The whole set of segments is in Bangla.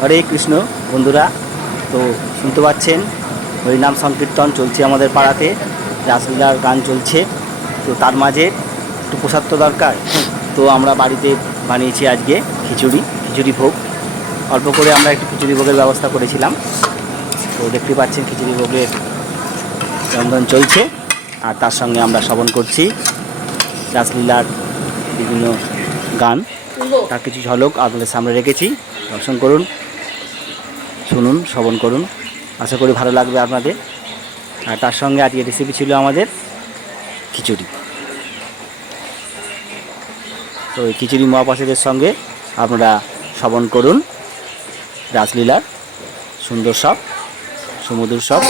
হরে কৃষ্ণ বন্ধুরা। তো শুনতে পাচ্ছেন হরিনাম সংকীর্তন চলছে আমাদের পাড়াতে, রাসলীলার গান চলছে। তো তার মাঝে একটু প্রসাদ তো দরকার, তো আমরা বাড়িতে বানিয়েছি আজকে খিচুড়ি ভোগ। অল্প করে আমরা একটু খিচুড়ি ভোগের ব্যবস্থা করেছিলাম। তো দেখতে পাচ্ছেন খিচুড়ি ভোগের রন্ধন চলছে, আর তার সঙ্গে আমরা শ্রবণ করছি রাসলীলার বিভিন্ন গান। তার কিছু ঝলক আপনাদের সামনে রেখেছি, দর্শন করুন, শুনুন, শ্রবণ করুন। আশা করি ভালো লাগবে আপনাদের। আর তার সঙ্গে আজকে রেসিপি ছিল আমাদের খিচুড়ি। তো এই খিচুড়ি মহাপ্রসাদের সঙ্গে আপনারা শ্রবণ করুন রাসলীলার সুন্দর সব সুমধুর সব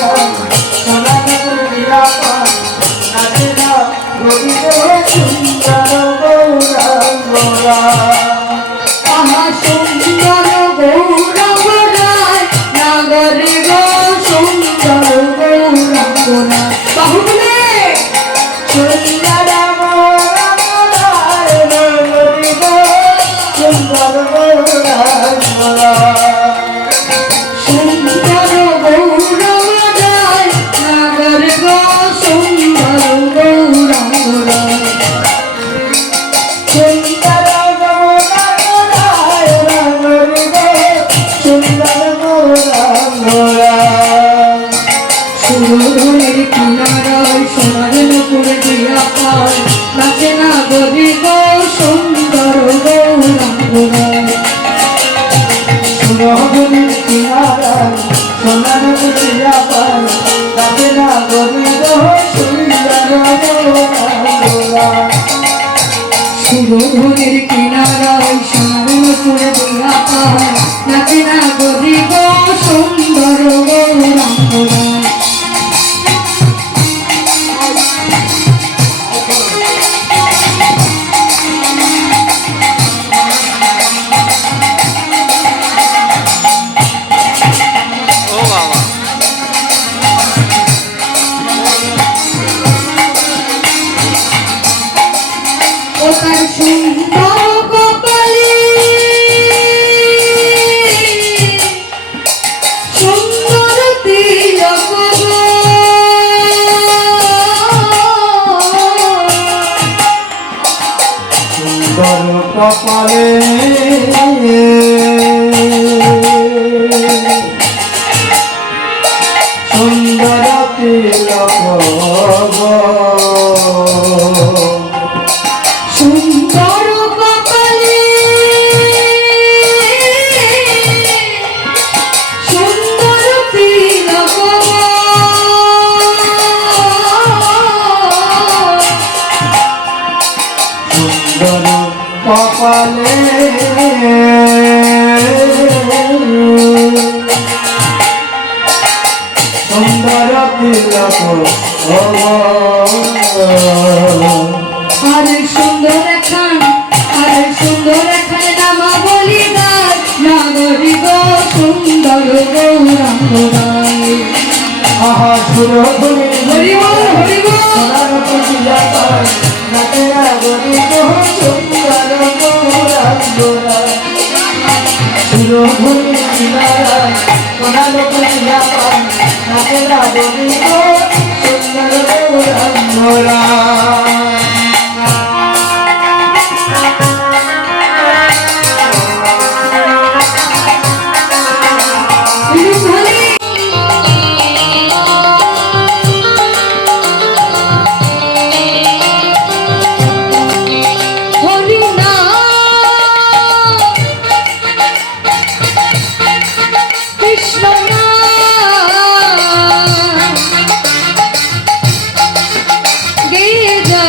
সুরধুনির কিনারায় সোনার করে দিয়া পায় নাচে না গরিব সুন্দর গৌরাঙ্গরা। কপালে সুন্দর তিলক সুন্দর কপালে সুন্দর তিলক সুন্দর কপালে সুন্দর তিলক আরে সুন্দর এখন নামা বলি গান নাগরি গো সুন্দর গৌরাঙ্গরায়। আহা সুরধুনি হরি বল হরি বল সোনার পূজা পায় নাচে না গরিব সুন্দর গৌরাঙ্গরায়। সুরধুনি কিনারায় সোনার পূজা পায় নাচে না গরিব সুন্দর গৌরাঙ্গরায়। গে যা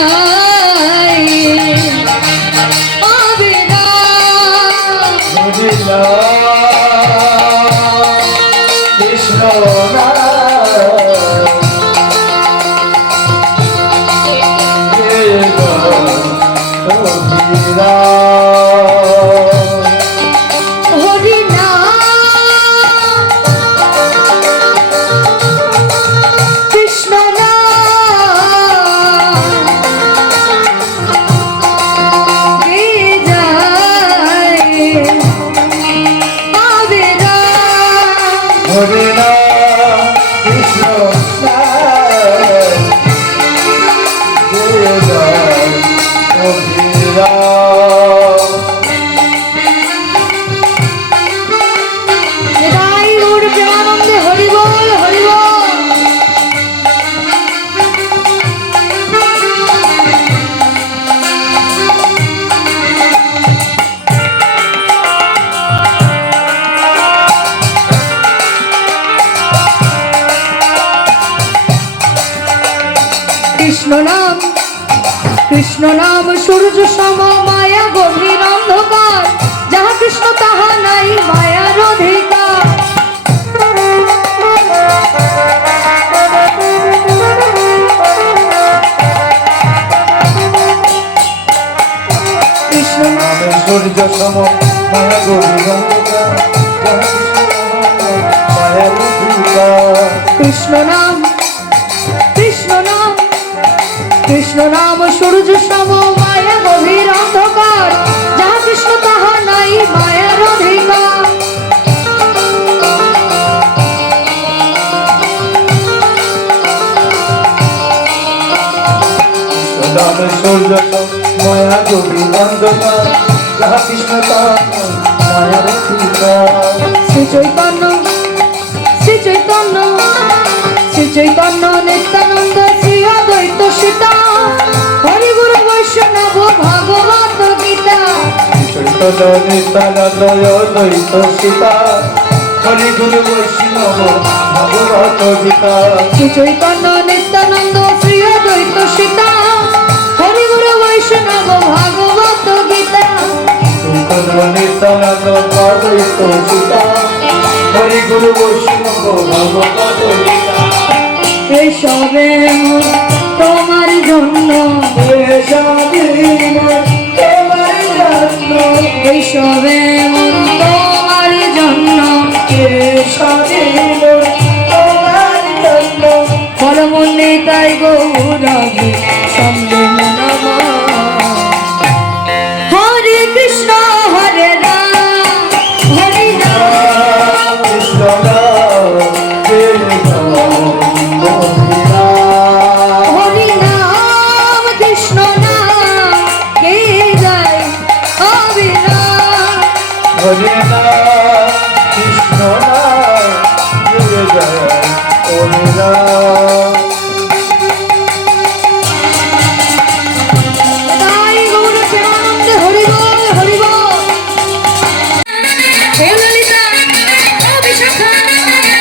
কৃষ্ণ নাম সূর্য সম মায়া গভীর অন্ধকার, যাহা কৃষ্ণ তাহা নাই মায়ার অধিকার। কৃষ্ণ নাম সূর্য সম মায়া গভীর অন্ধকার, যাহা মায়ার অধিকার। কৃষ্ণ নাম কৃষ্ণ নাম কৃষ্ণ নাম সূর্য সম মায়া গভীর অন্ধকার, যাহা কৃষ্ণ তাহা নাই মায়ার অধিকার। নামে সূর্য মায়া গভীর অন্ধকার, যাহা কৃষ্ণ তাহা মায়ার অধিকার। শ্রী চৈতন্য শ্রী চৈতন্য শ্রী চৈতন্য নিত্যানন্দ শ্রী অদ্বৈত সীতা, হরি গুরু বৈষ্ণব ভাগবত গীতা। চৈতন্য নিত্যানন্দ অদ্বৈত সীতা, হরি গুরু বৈষ্ণব ভাগবত গীতা। শ্রী চৈতন্য নিত্যানন্দ শ্রী অদ্বৈত সীতা, হরি গুরু বৈষ্ণব ভাগবত গীতা। চৈতন্য নিত্যানন্দ অদ্বৈত সীতা, হরি গুরু বৈষ্ণব ভাগবত গীতা। এসবে মন তোমার জন্য, এসবে মন তোমার জন্য, পরমনে তাই গৌরবে সঙ্গে নম। হরে কৃষ্ণ হরে রাম হরে রাম, কৃষ্ণ নাম হরি নাম কৃষ্ণ নাম কে যায় অবিরাম। হরে নাম কৃষ্ণ নাম জয় জয় হরে রাম। তাই গৌর প্রেমানন্দে হরি বল হরি বল। হে ললিতা ও বিশাখা,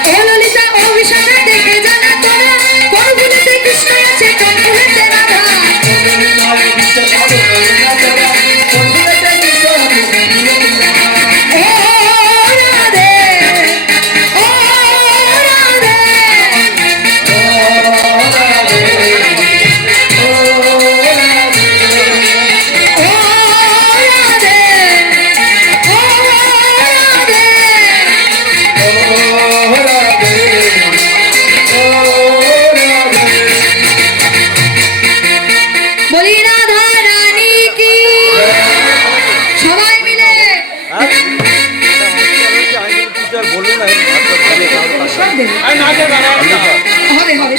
হে ললিতা ও বিশাখা, দেখে জানা তোরা কোন ভুলেতে কৃষ্ণ আছে কোন ভুলেতে রাধা। ও রাধে ও রাধে, ও রাধে ও রাধে। বলি রাধা রানী কি, সবাই মিলে হবে হবে হবে।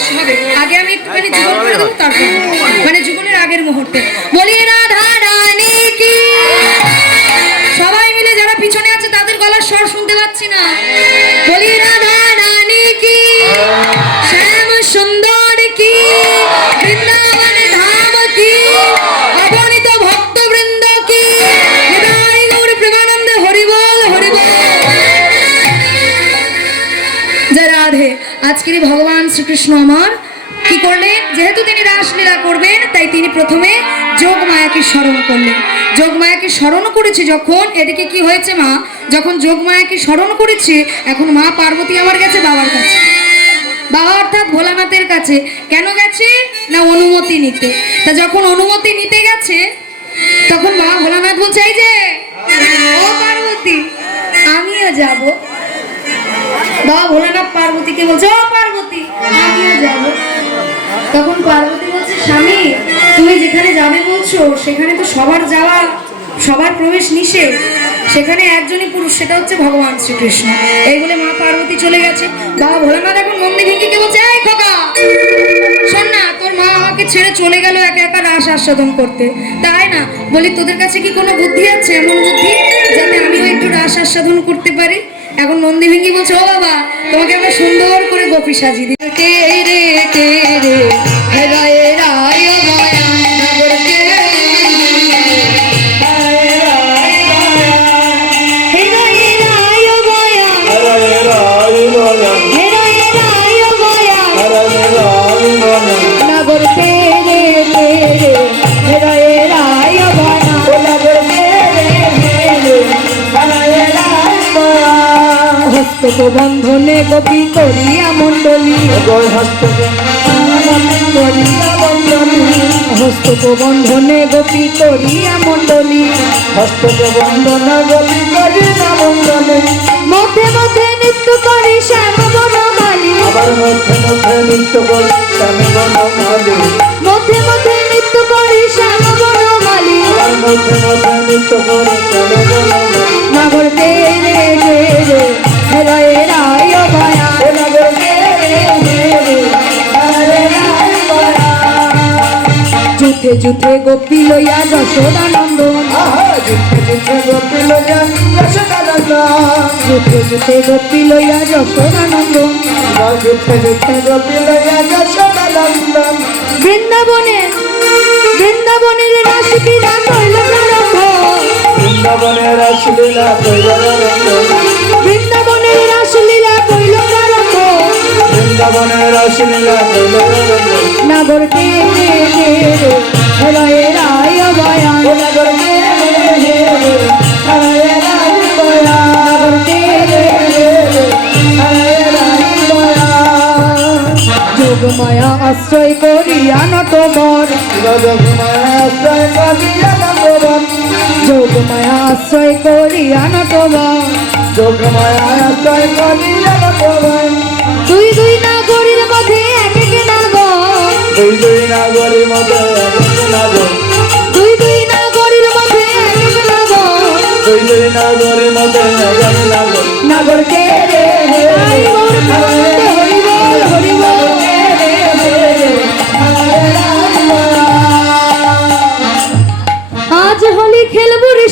আগে আমি একটুখানি যুগল করে দেবো, তারপর মানে যুগলের আগের মুহূর্তে বলি রাধা রানী কি। সবাই মিলে যারা পিছনে আছে তাদের গলার স্বর শুনতে পাচ্ছি না। বলি রাধা রানী কি, শ্যাম সুন্দর কি, বৃন্দাবন ধাম কি, অগণিত ভক্ত বৃন্দ কি, হৃদয় গৌর প্রেমানন্দে হরি বল হরি বল। জয় রাধে। আজকের ভগবান শ্রীকৃষ্ণ আমার কি করলেন, যেহেতু তিনি রাসলীলা করবেন তাই তিনি প্রথমে যোগমায়াকে স্মরণ করলেন। যোগমায়াকে স্মরণ করেছে যখন, এদিকে কি হয়েছে মা, যখন যোগমায়াকে স্মরণ করেছে এখন মা পার্বতী আমার গেছে বাবার কাছে, বাবা অর্থাৎ ভোলানাথের কাছে। কেন গেছে না অনুমতি নিতে। তা যখন অনুমতি নিতে গেছে তখন মা ভোলানাথ বলছে, এই যে ও পার্বতী আমিও যাব। বাবা ভোলানাথ পার্বতীকে বলছে, ও পার্বতী আমিও যাব। তখন পার্বতী বলছে, স্বামী তুমি যেখানে যাবে বলছো সেখানে তো সবার যাওয়া, সবার প্রবেশ নিষেধ, সেখানে একজনই পুরুষ, সেটা হচ্ছে ভগবান শ্রীকৃষ্ণ। এই বলে মা পার্বতী চলে গেছে। বাবা ভোলানাথ এখন নন্দী ভেঙ্গিকে বলছে, এই খোকা শোন না, তোর মা আমাকে ছেড়ে চলে গেল একা একা রাস আস্বাদন করতে, তাই না? বলি তোদের কাছে কি কোনো বুদ্ধি আছে, এমন বুদ্ধি যাতে আমিও একটু রাস আস্বাদন করতে পারি? এখন নন্দী ভেঙ্গি বলছে, ও বাবা তোমাকে আমরা সুন্দর করে গোপী সাজিয়ে দিই। তেরে তেরে হেরায় রায় মায়া নগর কে, হেরায় রায় মায়া, হেরায় রায় মায়া, নগর তেরে তেরে হেরায় হস্তক বন্ধনে গোপী করিয়া মণ্ডলী হস্তক বন্ধনে গোপী করিয়া মণ্ডলী মধ্যে মধ্যে নৃত্য করে শ্যাম বনমালী মধ্যে মধ্যে নৃত্য করে শ্যাম বনমালী নাগর কে রে রায় রায় বায়া যুথে যুথে গোপী লইয়া যশোদানন্দন যুথে যুথে গোপী লইয়া যশোদানন্দন বৃন্দাবনের বৃন্দাবনের রাসলীলা কইল প্রারম্ভ বৃন্দাবনের রাসলীলা কইল প্রারম্ভ নাগর কে রায় রায় বয়া নাগর কে যোগমায়া আশ্রয় করিয়া নটবর যোগমায়া আশ্রয় করিয়া নটবর দুই দুই নাগরীর মধ্যে এক এক নাগর দুই দুই নাগরীর মধ্যে এক এক নাগর নাগর কে রে হরি বল হরি বল আজ হোলি খেলবো রে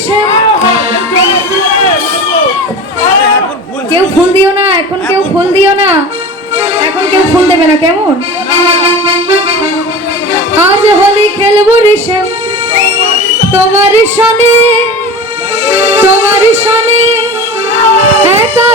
কেউ ফুল দিও না এখন, কেউ ফুল দিও না এখন, কেউ ফুল দেবে না কেমন? আজ হোলি খেলবো রে তোমার সনে একা